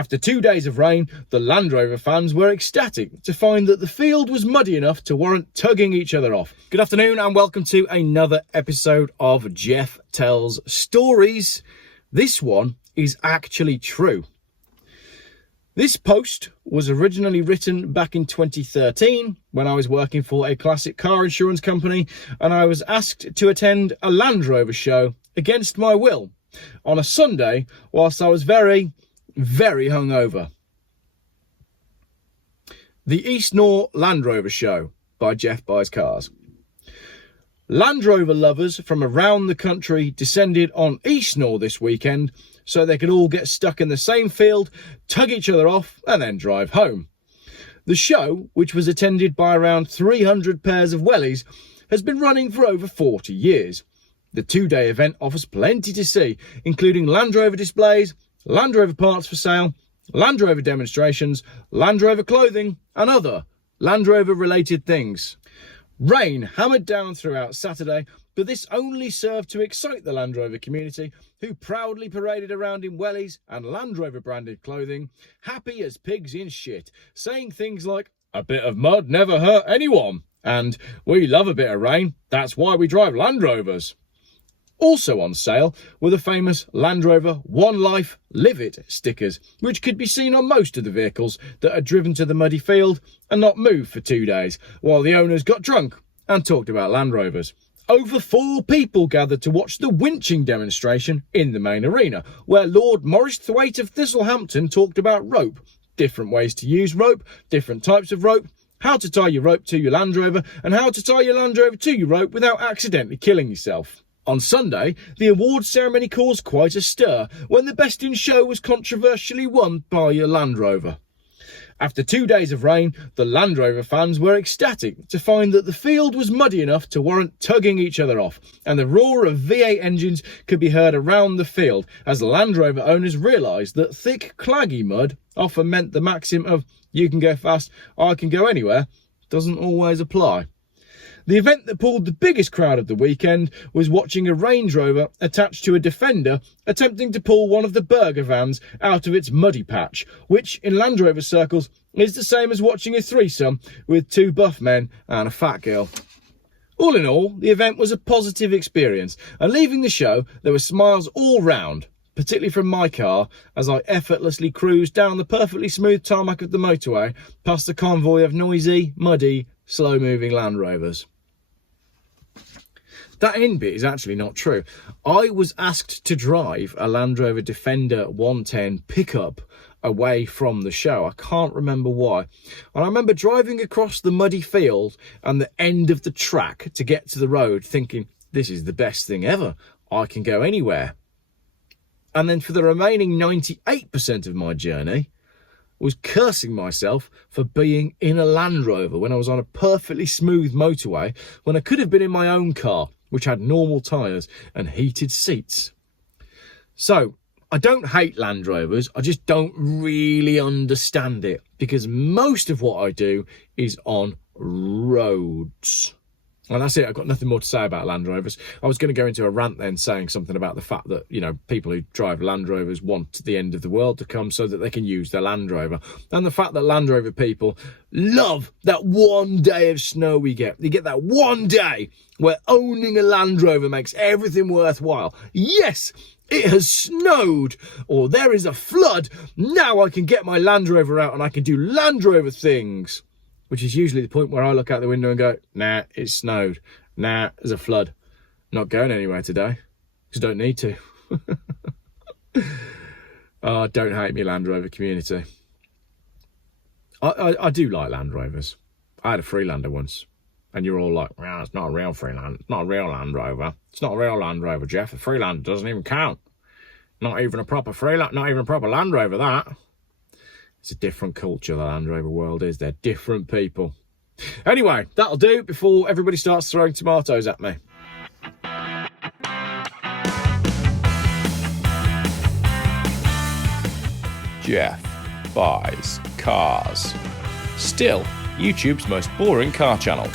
After 2 days of rain, the Land Rover fans were ecstatic to find that the field was muddy enough to warrant tugging each other off. Good afternoon and welcome to another episode of Geoff Tells Stories. This one is actually true. This post was originally written back in 2013 when I was working for a classic car insurance company and I was asked to attend a Land Rover show against my will on a Sunday whilst I was very hungover. The Eastnor Land Rover show by Geoff Buys Cars. Land Rover lovers from around the country descended on Eastnor this weekend so they could all get stuck in the same field, tug each other off and then drive home. The show, which was attended by around 300 pairs of wellies, has been running for over 40 years. The two-day event offers plenty to see, including Land Rover displays, Land Rover parts for sale, Land Rover demonstrations, Land Rover clothing and other Land Rover related things. Rain hammered down throughout Saturday, but this only served to excite the Land Rover community, who proudly paraded around in wellies and Land Rover branded clothing, happy as pigs in shit, saying things like, "A bit of mud never hurt anyone," and "We love a bit of rain, that's why we drive Land Rovers." Also on sale were the famous Land Rover One Life Live It stickers, which could be seen on most of the vehicles that are driven to the muddy field and not moved for 2 days, while the owners got drunk and talked about Land Rovers. Over 4 people gathered to watch the winching demonstration in the main arena, where Lord Maurice Thwaite of Thistlehampton talked about rope, different ways to use rope, different types of rope, how to tie your rope to your Land Rover, and how to tie your Land Rover to your rope without accidentally killing yourself. On Sunday, the awards ceremony caused quite a stir when the Best in Show was controversially won by a Land Rover. After 2 days of rain, the Land Rover fans were ecstatic to find that the field was muddy enough to warrant tugging each other off, and the roar of V8 engines could be heard around the field as Land Rover owners realised that thick, claggy mud often meant the maxim of "you can go fast, I can go anywhere" doesn't always apply. The event that pulled the biggest crowd of the weekend was watching a Range Rover attached to a Defender attempting to pull one of the burger vans out of its muddy patch, which in Land Rover circles is the same as watching a threesome with 2 buff men and a fat girl. All in all, the event was a positive experience, and leaving the show there were smiles all round, particularly from my car as I effortlessly cruised down the perfectly smooth tarmac of the motorway past a convoy of noisy, muddy, slow-moving Land Rovers. That end bit is actually not true. I was asked to drive a Land Rover Defender 110 pickup away from the show. I can't remember why. And I remember driving across the muddy field and the end of the track to get to the road thinking, this is the best thing ever. I can go anywhere. And then for the remaining 98% of my journey, was cursing myself for being in a Land Rover when I was on a perfectly smooth motorway when I could have been in my own car, which had normal tyres and heated seats. So, I don't hate Land Rovers, I just don't really understand it, because most of what I do is on roads. And that's it, I've got nothing more to say about Land Rovers. I was going to go into a rant then saying something about the fact that, you know, people who drive Land Rovers want the end of the world to come so that they can use their Land Rover. And the fact that Land Rover people love that one day of snow we get. You get that one day where owning a Land Rover makes everything worthwhile. Yes, it has snowed, or there is a flood. Now I can get my Land Rover out and I can do Land Rover things. Which is usually the point where I look out the window and go, nah, it snowed. Nah, there's a flood. Not going anywhere today, because I don't need to. Oh, don't hate me, Land Rover community. I do like Land Rovers. I had a Freelander once, and you're all like, well, it's not a real Freelander. It's not a real Land Rover. It's not a real Land Rover, Geoff. A Freelander doesn't even count. Not even a proper Freelander, not even a proper Land Rover, that. It's a different culture, the Land Rover world is. They're different people. Anyway, that'll do before everybody starts throwing tomatoes at me. Geoff Buys Cars. Still YouTube's most boring car channel.